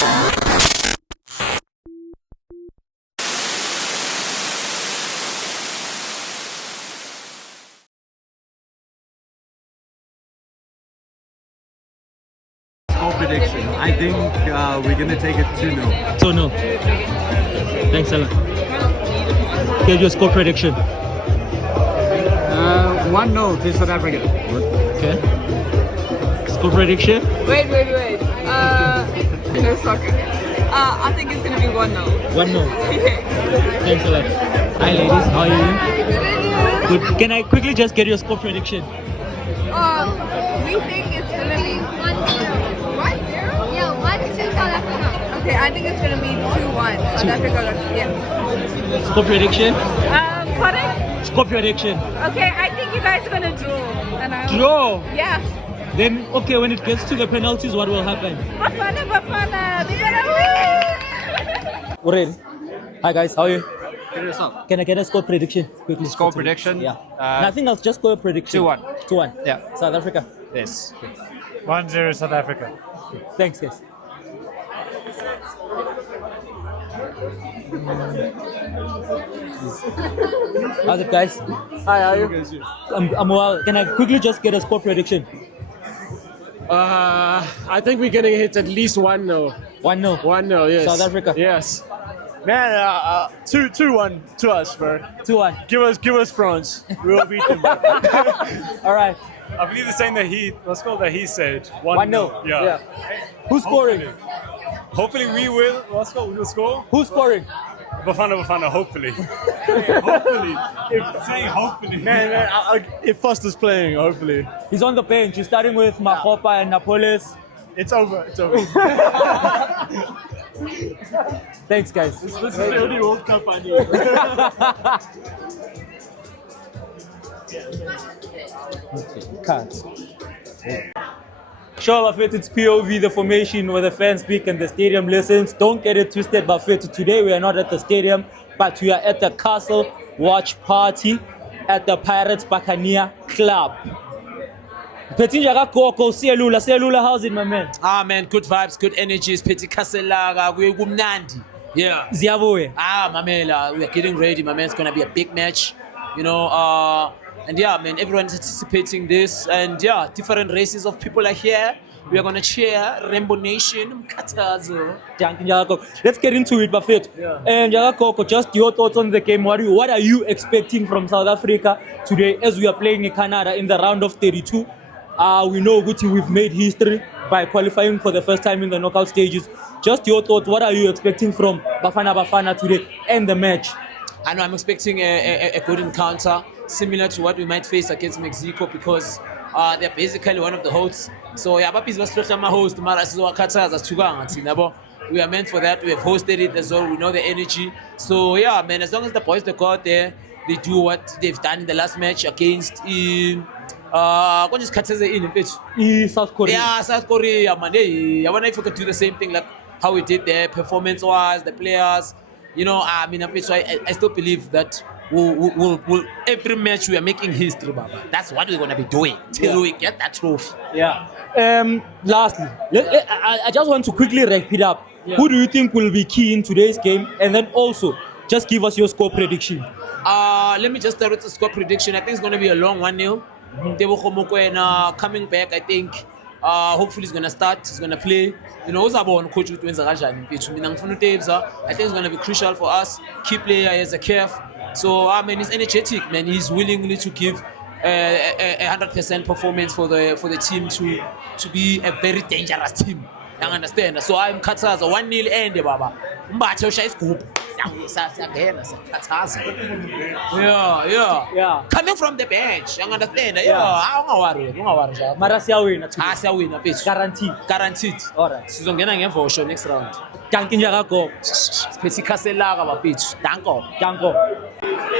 Score prediction. I think we're going to take it 2-0. 2-0. Thanks a lot. Get your score prediction. 1-0 to South Africa. Okay. Score prediction? Wait. No soccer. I think it's gonna be 1-0. 1-0. Okay. Thanks a lot. Hi ladies, how are you? Good. Can I quickly just get your score prediction? We think it's gonna be 1-0. 1-0? Yeah, 1-2 South Africa. Okay, I think it's gonna be 2-1 South Africa. Yeah. Score prediction? Pardon? Score prediction. Okay, I think you guys are gonna draw. Draw? Yeah. Then, okay, when it gets to the penalties, what will happen? Bafana Bafana, they're gonna win! Already. Hi guys, how are you? Get it up. Can I get a score prediction quickly? Score prediction? Yeah. Nothing else, just score prediction. 2-1. 2-1. Yeah. South Africa. Yes. 1-0 South Africa. Thanks, guys. How's it, guys? Hi, how are you? I'm well. Can I quickly just get a score prediction? I think we're gonna hit at least 1-0. 1-0. 1-0, yes. South Africa. Yes. Man, 2-1 to us, bro. 2-1. Give us France. We will beat them. All right. I believe the same that he said. 1-0. Yeah. Who's scoring? Hopefully we will. We'll score. Who's scoring? Bafana, hopefully. Hopefully. Saying hopefully. Man, if Foster's playing, hopefully. He's on the bench. He's starting with Makopa and Napoles. It's over. Thanks, guys. This is the only World Cup I need. Cut. Sure, Buffett, it's POV, the formation where the fans speak and the stadium listens. Don't get it twisted, Buffett. Today we are not at the stadium, but we are at the Castle Watch Party at the Pirates Buccaneer Club. Cellular, how's it, my man? Man, good vibes, good energies. Petit Kaselaga, we're Gumnandi. Yeah. Ziaboe. Mamela, we're getting ready, my man. It's gonna be a big match, you know. And yeah, man, everyone's anticipating this. And yeah, different races of people are here. We are gonna cheer Rainbow Nation. Let's get into it, Buffett. And Jagakoko, just your thoughts on the game. What are you expecting from South Africa today as we are playing in Canada in the round of 32? We know Guti, we've made history by qualifying for the first time in the knockout stages. Just your thoughts, what are you expecting from Bafana Bafana today and the match? I know I'm expecting a good encounter, similar to what we might face against Mexico, because they're basically one of the hosts. So yeah, but host, we are meant for that. We have hosted it as well. We know the energy. So yeah, man, as long as the boys they go out there, they do what they've done in the last match against South Korea. Yeah, South Korea, man. I wonder if we could do the same thing like how we did there, performance-wise, the players. You know, I mean, so I still believe that we'll every match we are making history, Baba. That's what we're gonna be doing till we get that trophy. Yeah. Lastly, I just want to quickly wrap it up. Yeah. Who do you think will be key in today's game? And then also, just give us your score prediction. Let me just start with the score prediction. I think it's gonna be a long 1-0. Tebogo Mokoena coming back, I think. Hopefully he's gonna start, he's gonna play. You know, coach with I think it's gonna be crucial for us. Key player is a Kef. So I mean, he's energetic, man. He's willingly to give 100% performance for the team to be a very dangerous team. I understand. So I'm Kataza 1-0 end, Baba. Yeah. Coming from the bench, you understand? Marasia win. Bitch. Guaranteed. Alright. Sizongena ngemvosho next round. Danko. Petit Kaselaga, bitch. Danko.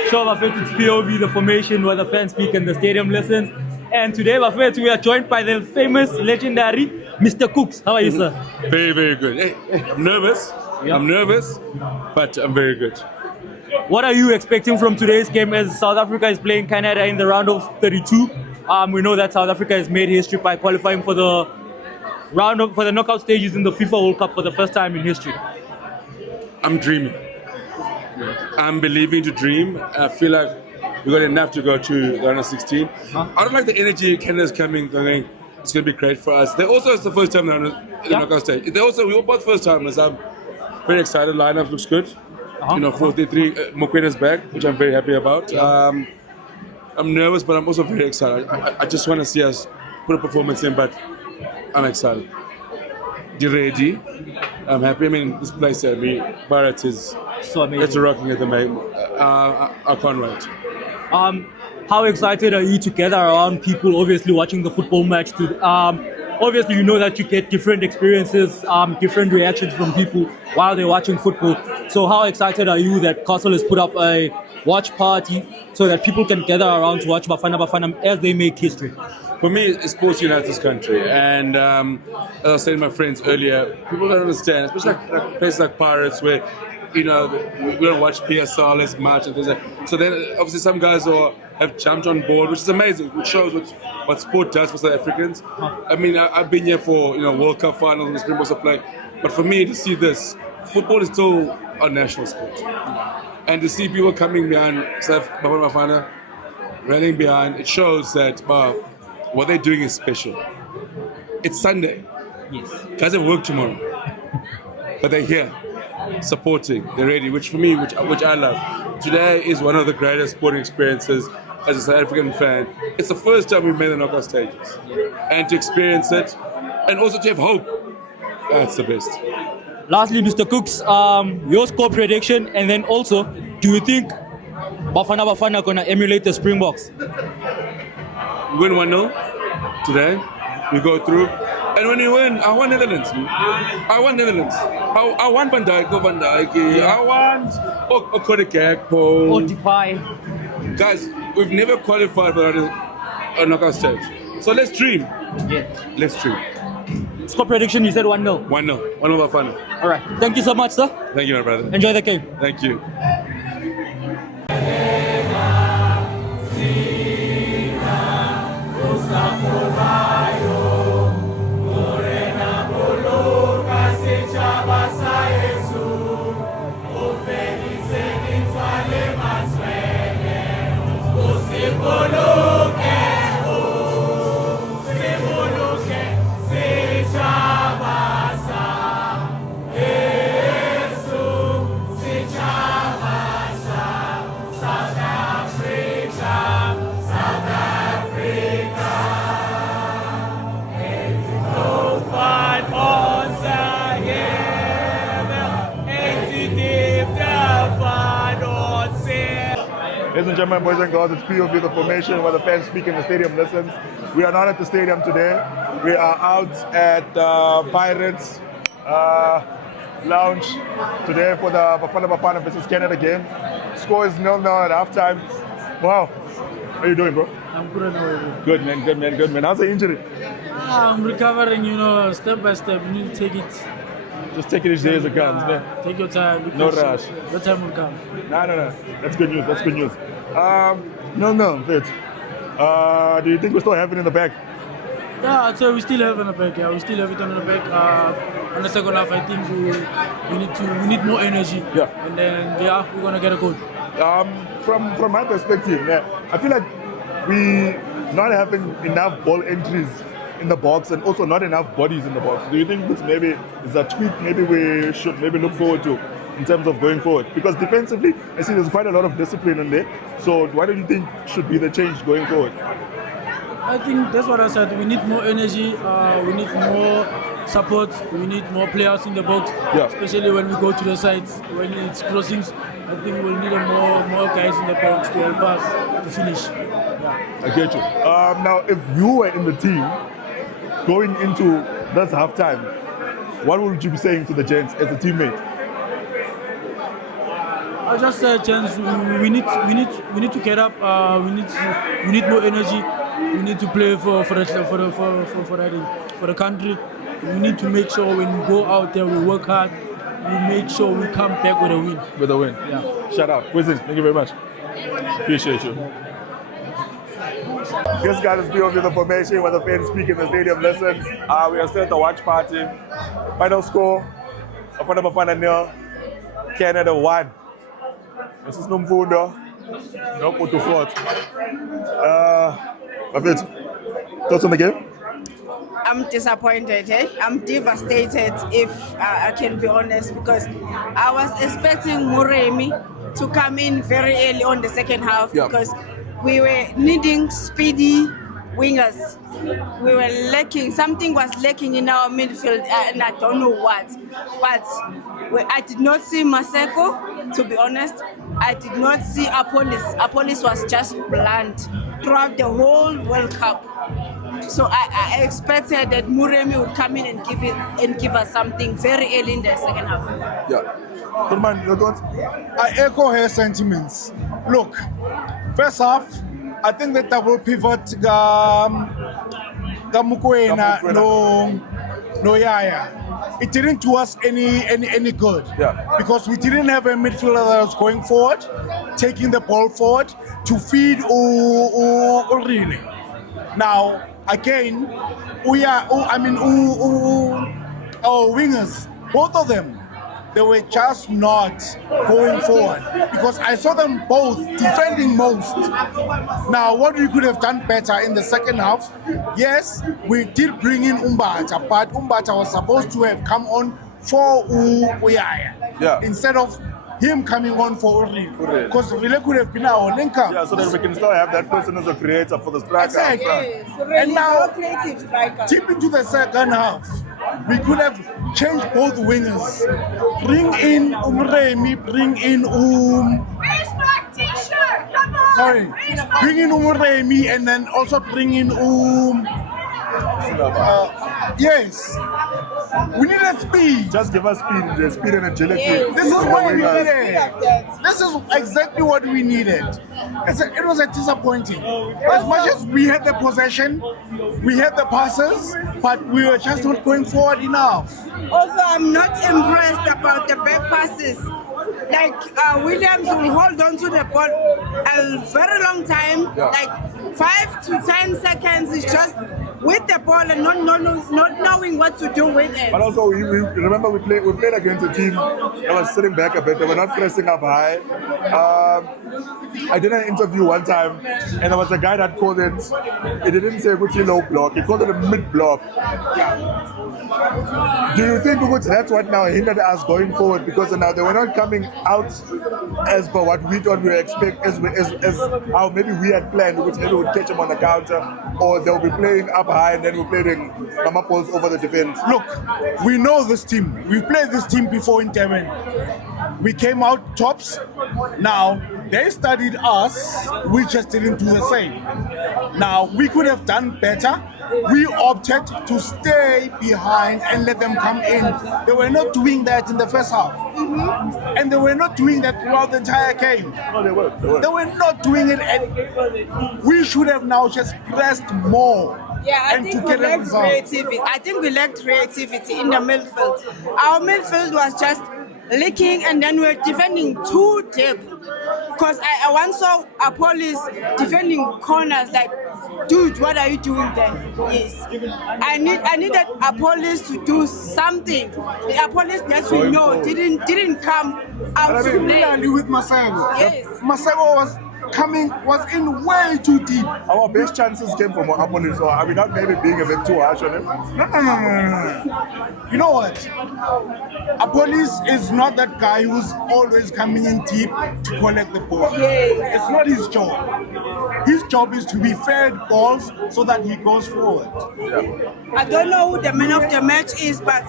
Sure, Buffett, it's POV, the formation where the fans speak and the stadium listens. And today, Buffett, we are joined by the famous, legendary Mr. Cooks. How are you, sir? Very, very good. Hey, I'm nervous. Yeah. I'm nervous, but I'm very good. What are you expecting from today's game as South Africa is playing Canada in the round of 32? We know that South Africa has made history by qualifying for the for the knockout stages in the FIFA World Cup for the first time in history? I'm dreaming. I'm believing to dream. I feel like we got enough to go to the under 16. I don't like the energy Canada's coming. I think it's going to be great for us. They also, it's the first time they're on the knockout stage. We were both first timers. I'm very excited. Lineup looks good. 4-3, Mokwena's back, which I'm very happy about. I'm nervous, but I'm also very excited. I just want to see us put a performance in, but I'm excited. Ready. I'm happy. I mean, this place at me, Barrett is So amazing. it's rocking at the moment. I can't wait. How excited are you to gather around people, obviously watching the football match? Obviously, you know that you get different experiences, different reactions from people while they're watching football. So how excited are you that Castle has put up a watch party so that people can gather around to watch Bafana Bafana as they make history? For me, sports unites this country, and as I was saying to my friends earlier, people don't understand, especially like places like Pirates, where we don't watch PSL as much and things like. So then, obviously, some guys have jumped on board, which is amazing, which shows what sport does for South Africans. I mean, I've been here for World Cup finals and the Springboks have played, but for me to see this, football is still a national sport, and to see people coming behind Bafana Bafana, rallying behind, it shows that what they're doing is special. It's Sunday. Yes. Guys have work tomorrow, but they're here, supporting, they're ready, which for me, which I love. Today is one of the greatest sporting experiences as a South African fan. It's the first time we've made the knockout stages, and to experience it, and also to have hope, that's the best. Lastly, Mr. Cooks, your score prediction, and then also, do you think Bafana Bafana are gonna emulate the Springboks? We win 1-0 today. We go through. And when we win, I want Netherlands. I want Netherlands. I want Van Dijk. I want Okode Gakpo. Occupy. Guys, we've never qualified for a knockout stage. So let's dream. Yeah. Let's dream. Score prediction, you said 1-0. 1-0. 1-0 Bafana. All right. Thank you so much, sir. Thank you, my brother. Enjoy the game. Thank you. Ladies and gentlemen, boys and girls, it's POV, the formation where the fans speak and the stadium listens. We are not at the stadium today. We are out at Pirates Lounge today for the Bafana Bafana versus Canada game. Score is 0-0 at halftime. Wow. How you doing, bro? I'm good now. Good, man. Good, man. Good, man. How's the injury? I'm recovering, step by step. You need to take it. Just take it each day as it comes, man. Take your time. No rush. The time will come. No. That's good news. That's good news. No, Fitz. Do you think we still have it in the bag? Yeah, I'd say we still have it in the back. Yeah, we still have it in the back. On the second half, I think we need more energy. Yeah. And then we're gonna get a goal. From my perspective, I feel like we not having enough ball entries in the box and also not enough bodies in the box. Do you think this maybe is a tweak maybe we should maybe look forward to in terms of going forward? Because defensively, I see there's quite a lot of discipline in there. So what do you think should be the change going forward? I think that's what I said. We need more energy. We need more support. We need more players in the box. Yeah. Especially when we go to the sides, when it's crossings. I think we'll need more guys in the box to help us to finish. Yeah. I get you. Now, if you were in the team going into this halftime, what would you be saying to the gents as a teammate? I just said, gents, we need to get up. We need more energy. We need to play for the country. We need to make sure when we go out there, we work hard. We make sure we come back with a win. With a win. Yeah. Shout out. Wizard, thank you very much. Appreciate you. Yes, guys, it's POV the formation where the fans speak in the stadium. Listen, we are still at the watch party. Final score: Bafana Bafana 0, Canada 1. This is Nomfundo. No put to fourth. David, thoughts on the game? I'm disappointed. I'm devastated, if I can be honest, because I was expecting Muremi to come in very early on the second half because we were needing speedy wingers. We were lacking, something was lacking in our midfield, and I don't know what. But I did not see Maseko, to be honest. I did not see Apolis. Apolis was just bland throughout the whole World Cup. So I expected that Muremi would come in and give us something very early in the second half. Yeah. Good man, your thoughts? I echo her sentiments. Look, first half, I think the double pivot Mukwena no Yaya. It didn't do us any good. Yeah. Because we didn't have a midfielder that was going forward, taking the ball forward to feed Urini. Now, again, our wingers, both of them, they were just not going forward because I saw them both defending most. Now, what we could have done better in the second half, yes, we did bring in Umbata, but Umbata was supposed to have come on for Uyaya instead of him coming on for Uri. Because Rile could have been our link-up. Yeah, so that we can still have that person as a creator for the striker. Exactly. Yes, And now, creative striker. deep into the second half, we could have changed both wingers. Bring in Umremi, bring in Where's my t-shirt? Come on! Sorry, bring in Umremi and then also bring in yes. We needed speed. Just give us speed and agility. Yes. This is what we Wingers. needed. This is exactly what we needed. It was a disappointing. As much as we had the possession, we had the passes, but we were just not going forward enough. Also, I'm not impressed about the back passes. Like Williams will hold on to the ball a very long time, like 5 to 10 seconds. Is just with the ball and not knowing what to do with it. But also, we remember we played against a team that was sitting back a bit. They were not pressing up high. I did an interview one time, and there was a guy that called it. He didn't say good low block. He called it a mid block. Do you think that's what now hindered us going forward? Because now they were not coming out as per what we thought we were expecting, as how maybe we had planned. Maybe we would catch them on the counter, or they'll be playing up high and then we're playing balls over the defense. Look, we know this team. We played this team before in Durban. We came out tops. Now, they studied us. We just didn't do the same. Now, we could have done better. We opted to stay behind and let them come in. They were not doing that in the first half. And they were not doing that throughout the entire game. No, they were. They were not doing it. And we should have now just pressed more. Yeah, I think we lacked creativity. I think we lacked creativity in the midfield. Our midfield was just leaking, and then we were defending too deep. Because I once saw Apolis defending corners like, dude, what are you doing there? Yes. I needed Apolis to do something. The Apolis that we know didn't come out to play. Similarly with Maseko. Yes. Maseko was in way too deep. Our best chances came from our opponents, so are we not maybe being a bit too harsh on him? No. You know what? Apolis is not that guy who's always coming in deep to collect the ball. Yes. It's not his job. His job is to be fed balls so that he goes forward. I don't know who the man of the match is, but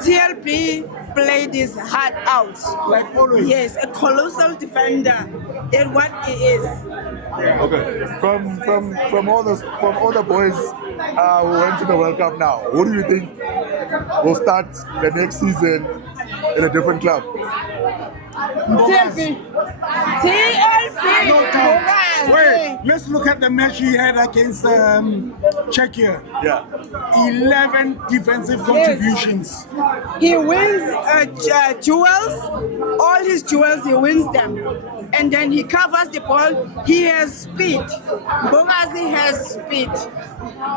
TLP played his heart out. Like always. Yes, a colossal defender. That's what he is. Okay. From all the boys who went to the World Cup now, who do you think will start the next season in a different club? TLP. No doubt. Wait, let's look at the match he had against Czechia. Yeah. 11 defensive contributions. He wins jewels. All his jewels, he wins them. and then he covers the ball. He has speed. Bogazi has speed,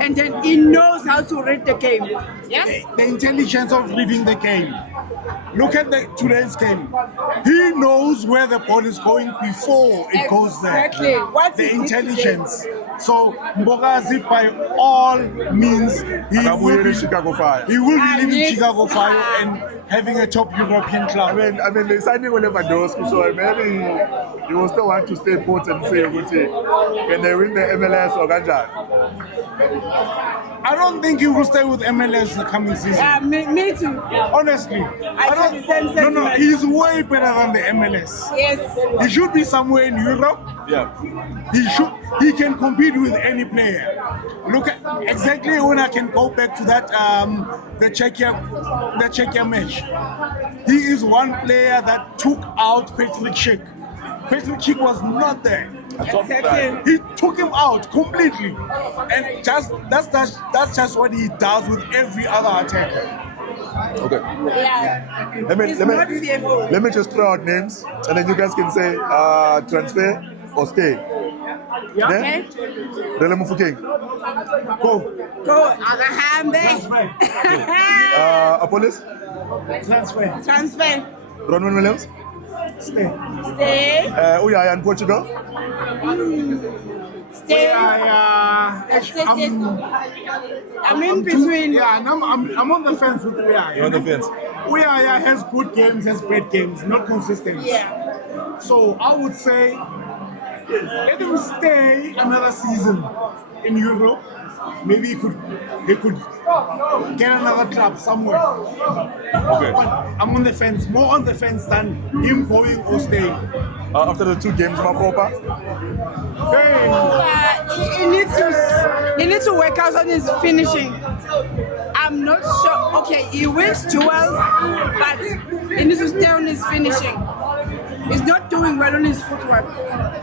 and then he knows how to read the game. Yes. The intelligence of reading the game. Look at today's game. He knows where the ball is going before it goes there. Exactly. What The he did intelligence. So Mbogazi, by all means, he will be Chicago Fire. He will be leaving yes. Chicago Fire and having a top European club. I mean, they're signing with Lewandowski, so maybe he will still want to stay put and say, can they win the MLS or Ganja? I don't think he will stay with MLS the coming season. Me too. Honestly, I don't. feel the same No, sentiment. he's way better than the MLS. Yes. He should be somewhere in Europe. Yeah. He can compete with any player. Look at exactly when I can go back to that the Czechia match. He is one player that took out Patrick Schick. Patrick Schick was not there. Exactly. He took him out completely, and that's just what he does with every other attacker. Okay. Yeah. He's not fearful. Let me just throw out names, and then you guys can say transfer or stay. Okay. Rele Mufokeng. Go. Agahambe. Apollos. Transfer. Ronwen Williams. Stay. Uyaya in Portugal. Stay. I'm in between. Yeah, and I'm on the fence with Uyaya. You're on the fence. Uyaya has good games, has bad games, not consistent. Yeah. So I would say let him stay another season in Europe. Maybe he could get another club somewhere. Okay. But I'm on the fence, more on the fence than him going or staying. After the 2 games, Mapopa. He needs to work out on his finishing. I'm not sure. Okay, he wins duels, but he needs to stay on his finishing. He's not doing well on his footwork.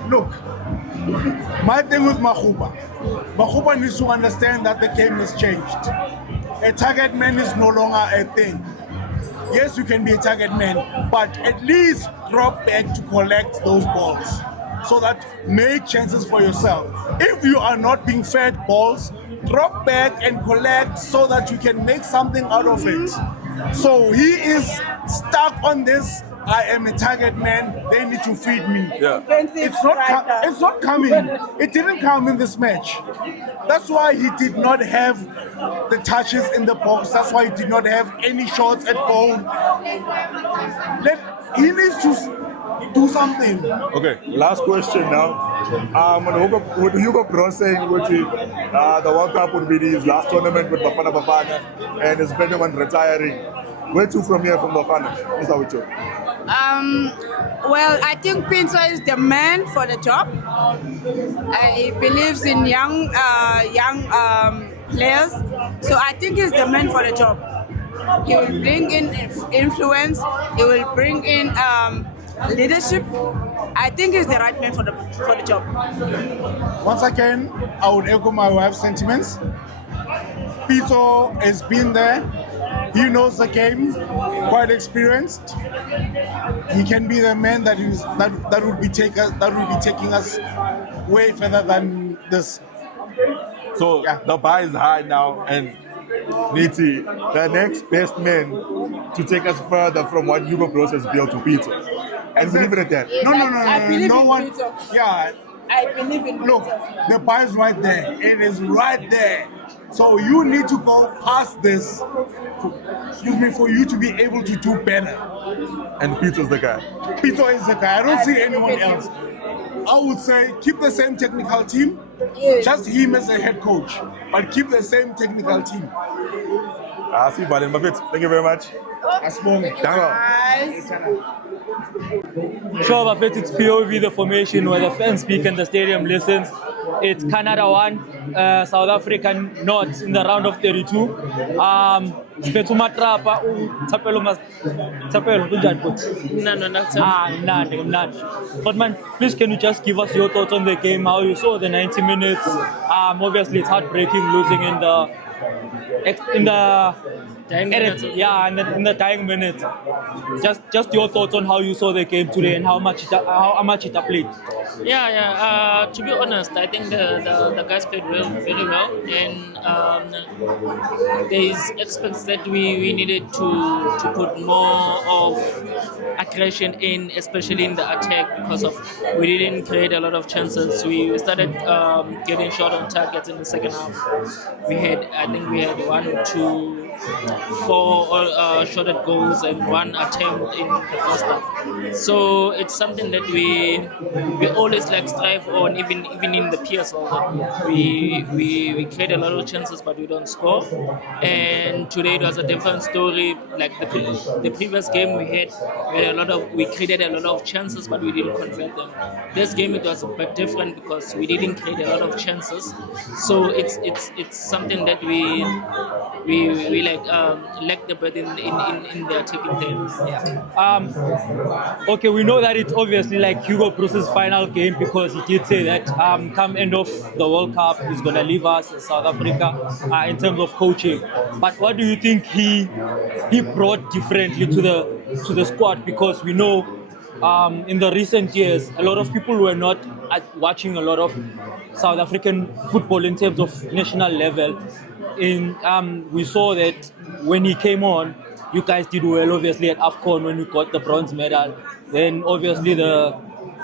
Look, my thing with Mahuba needs to understand that the game has changed. A target man is no longer a thing. Yes, you can be a target man, but at least drop back to collect those balls so that make chances for yourself. If you are not being fed balls, drop back and collect so that you can make something out of it. So he is stuck on this. I am a target man. They need to feed me. Yeah. It's not coming. It didn't come in this match. That's why he did not have the touches in the box. That's why he did not have any shots at goal. He needs to do something. Okay, last question now. With Hugo Bro saying the World Cup would be his last tournament with Bafana Bafana and is planning on retiring. Where to from here from Bafana? Mr. Wicho. Well, I think Pinto is the man for the job. He believes in young players, so I think he's the man for the job. He will bring in influence. He will bring in leadership. I think he's the right man for the job. Once again, I would echo my wife's sentiments. Pito has been there. He knows the game, quite experienced. He can be the man that would be taking us way further than this. So yeah, the bar is high now, and Niti, the next best man to take us further from what Hugo Bros has built to Peter. And we leave it at that. Yes, No, I believe no in one. Peter. Yeah. I believe in Look, Peter. the bar is right there. It is right there. So you need to go past this, for you to be able to do better. And Peter's the guy. Peter is the guy. I don't see anyone else. I would say keep the same technical team, just him as a head coach, but keep the same technical team. See, Valen Buffett. Thank you very much. Sure, Buffett, it's POV, the formation where the fans speak and the stadium listens. It's Canada 1, South Africa not in the round of 32. Spethu Matrapa, Thapelo, Mnandi. But man, please can you just give us your thoughts on the game, how you saw the 90 minutes? Obviously it's heartbreaking losing in the in the Dying minutes. yeah, and then in the dying minutes. Just your thoughts on how you saw the game today and how much it played. To be honest, I think the guys played very well, and there is aspects that we needed to put more of aggression in, especially in the attack, because of we didn't create a lot of chances. We started getting shot on targets in the second half. I think we had 1, 2, 4 shot at goals and 1 attempt in the first half. So it's something that we always like strive on, even in the PSL. We create a lot of chances, but we don't score. And today it was a different story. Like the previous game, we created a lot of chances, but we didn't convert them. This game it was a bit different because we didn't create a lot of chances. So it's something that we lack the bit in the attacking terms. Okay, we know that it's obviously like Hugo Bruce's final game because he did say that come end of the World Cup he's gonna leave us in South Africa in terms of coaching. But what do you think he brought differently to the squad? Because we know in the recent years a lot of people were not watching a lot of South African football in terms of national level. We saw that when he came on, you guys did well, obviously, at AFCON when we got the bronze medal. Then, obviously, the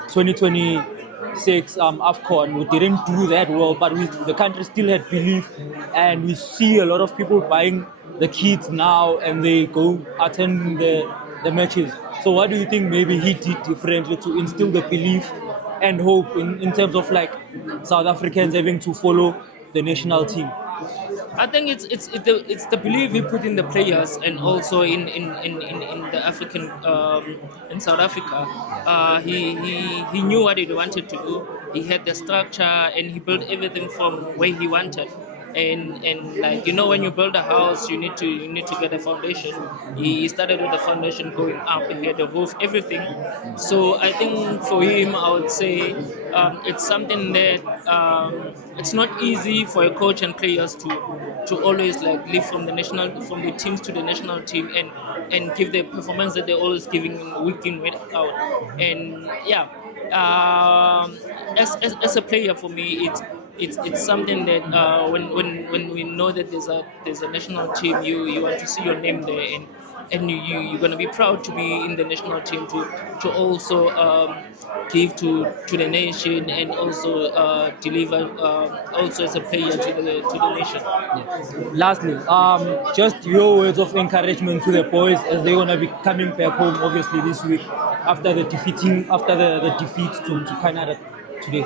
2026 AFCON, we didn't do that well, but the country still had belief. And we see a lot of people buying the kits now and they go attend the matches. So what do you think maybe he did differently to instill the belief and hope in terms of like South Africans having to follow the national team? I think it's the belief he put in the players and also in the African in South Africa. He knew what he wanted to do. He had the structure and he built everything from where he wanted. And like when you build a house, you need to get a foundation. He started with the foundation going up. He had the roof, everything. So I think for him, I would say it's something that it's not easy for a coach and players to always like live from the teams to the national team and give the performance that they're always giving week in, week out. And as a player, for me, it's something that when we know that there's a national team, you want to see your name there, and you're gonna be proud to be in the national team to also give to the nation and also deliver also as a player to the nation. Yeah. Lastly, just your words of encouragement to the boys as they're gonna be coming back home, obviously this week after the defeat to Canada today.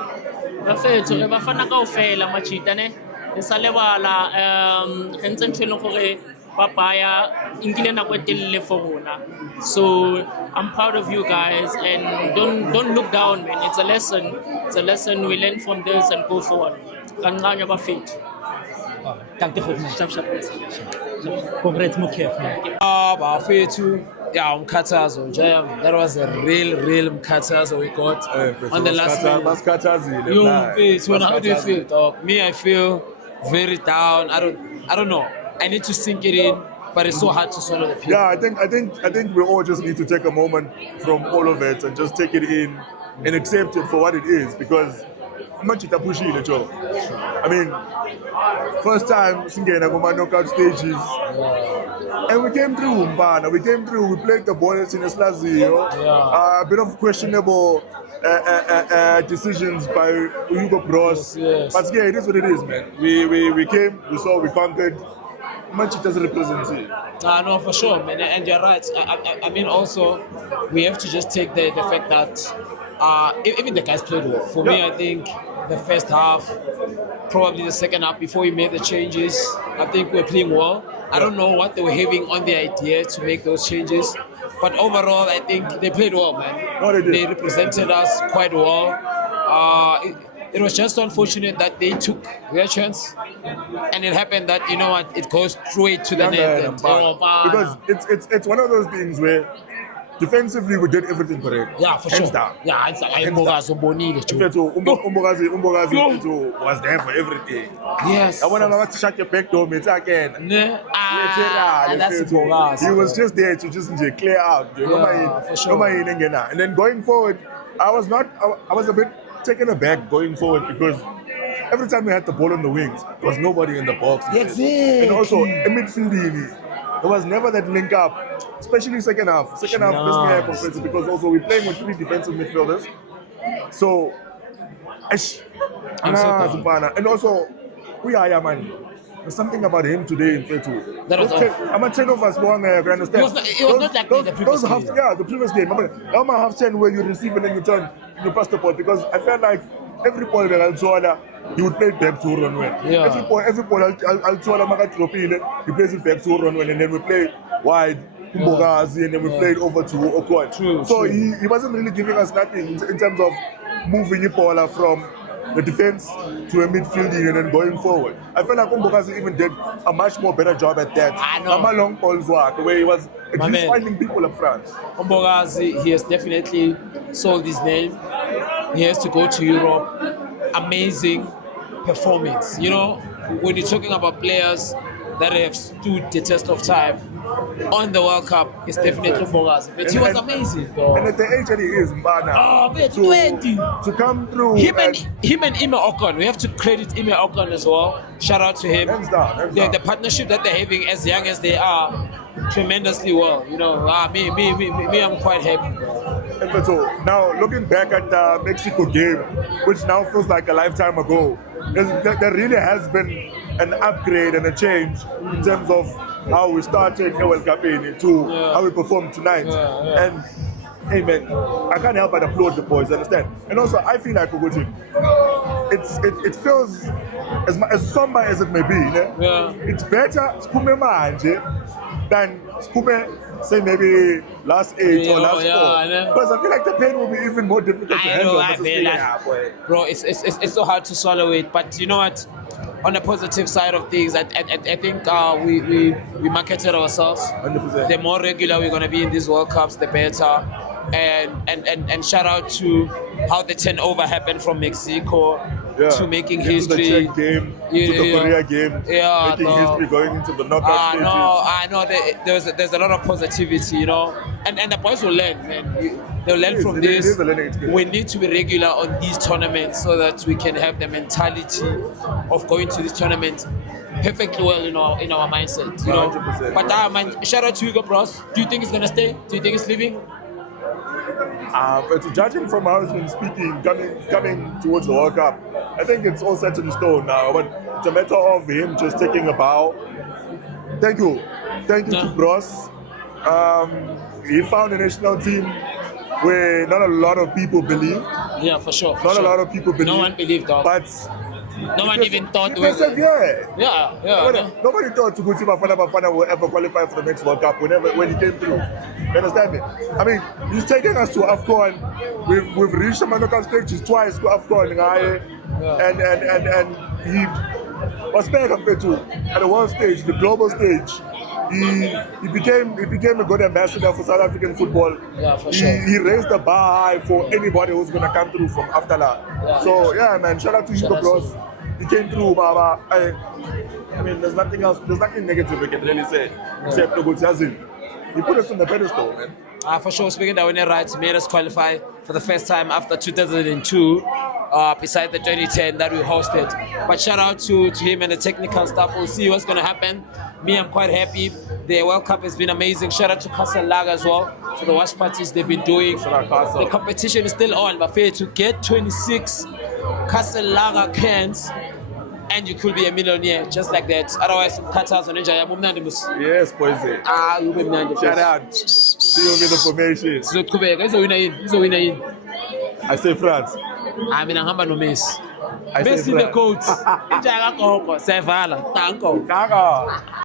Bafethu re Bafana kaofela machita ne le sa lebala re ntse ntho e leng gore ba baya inkile nako e telele for rona. So I'm proud of you guys and don't look down, man. It's a lesson we learn from this and go forward. Kancane bafethu. Dankie goed man. Congrats Mokef. Bafethu. Yeah, Mkatazo. That was a real Mkatazo we got on the last minute. How do you feel, dog? Me, I feel very down. I don't know. I need to sink it in, but it's so hard to swallow the pill. Yeah, I think we all just need to take a moment from all of it and just take it in and accept it for what it is, because I mean, first time singena kuma knockout stages. And we came through, Mbana. We came through. We played the ball in Slazio. A bit of questionable decisions by Hugo Bros. Yes. But yeah, it is what it is, man. We came, we saw, we conquered. Much it doesn't represent it. No, for sure, man. And you're right. I mean, also, we have to just take the fact that even the guys played well. For me, I think the first half, probably the second half, before we made the changes, I think we're playing well. I don't know what they were having on the idea to make those changes, but overall, I think they played well, man. They represented us quite well. It was just unfortunate that they took their chance, and it happened that, you know what, it goes straight to the net. Because it's one of those things where defensively we did everything correct. Yeah, for Hands sure. down. Yeah, it's like Hands Mbogazi Bonile, Joe. Mfethu, Umbogazi was there for everything. Yes. I want to shut your back door, mate, again. That's Mbogazi. He was just there to just clear out. Yeah, for sure. And then going forward, I was a bit taken aback going forward because every time we had the ball on the wings, there was nobody in the box. Exactly. And also, in midfield, there was never that link up, especially second half. Second half, best offensive because also we're playing with 3 defensive midfielders. So, and also, we are man. There's something about him today in Fetu. That was I'm a 10 of us one, I understand. It was not like the previous game. The previous game. I'm a half 10 where you receive and then you turn, you pass the ball because I felt like every ball that I'll he would play back to run well. Yeah. Every ball I'll he plays it back to run well and then we play wide. Mbogazi, and then we played over to Okon. So he wasn't really giving us nothing in terms of moving the ball from the defense to a midfielding and then going forward. I felt like Mbogazi even did a much more better job at that. I know. My long balls work, where he was at least finding people up front. Mbogazi, he has definitely sold his name. He has to go to Europe. Amazing performance. You know, when you're talking about players that have stood the test of time on the World Cup, it's definitely Mbogazi. But he was amazing, though. And at the age that he is, Mbana, but 20. To come through. Him and Ime Ocon, we have to credit Ime Ocon as well. Shout out to him. The partnership that they're having as young as they are, tremendously well. You know, me, I'm quite happy. And so now looking back at the Mexico game, which now feels like a lifetime ago, there really has been an upgrade and a change in terms of how we started the World Cup to how we performed tonight. And hey man, I can't help but applaud the boys, understand? And also I feel like it feels as somber as it may be, it's better Spume Manje than Spume say maybe last 8 or last 4. Because I feel like the pain will be even more difficult to handle. Bro, it's so hard to swallow it. But you know what? On the positive side of things, I think we marketed ourselves. 100%. The more regular we're gonna be in these World Cups, the better. And shout out to how the turnover happened from Mexico to making history. To the Czech game, to the Korea game, making history going into the knockout stages. I know. There's a lot of positivity, you know, and the boys will learn, man. They'll learn from this. It is a learning experience. We need to be regular on these tournaments so that we can have the mentality of going to this tournament perfectly well in our mindset, you know. 100%. But man, shout out to Hugo Bros. Do you think he's gonna stay? Do you think he's leaving? But judging from how he's been speaking, coming towards the World Cup, I think it's all set in stone now. But it's a matter of him just taking a bow. Thank you to Bros. He found a national team where not a lot of people believe. Yeah, for sure. Not a lot of people believe. No one believed that. But no one even thought. Yeah. Nobody thought Bafana Bafana will ever qualify for the next World Cup when he came through. You understand me? I mean, he's taken us to AFCON. We've reached the knockout stages twice to AFCON, and he was there compared to at the world stage, the global stage. He became a good ambassador for South African football. Yeah, for sure. He raised the bar high for anybody who's gonna come through from after that. Yeah, so yeah, man, shout out to Hugo Bros. He came through, Baba. I mean, there's nothing negative we can really say except the good season. He put us on the pedestal, man. For sure, speaking that when you're right, made us qualify for the first time after 2002, besides the 2010 that we hosted. But shout out to him and the technical staff. We'll see what's going to happen. Me, I'm quite happy. The World Cup has been amazing. Shout out to Castle Lager as well for the watch parties they've been doing. The competition is still on, but fair to get 26 Castle Lager cans, and you could be a millionaire just like that. Otherwise, Qatar's on Ninja. Yes, boys. You be shout out. See you with the formation. I say France. I mean, I'm no miss. I say Messi the coach.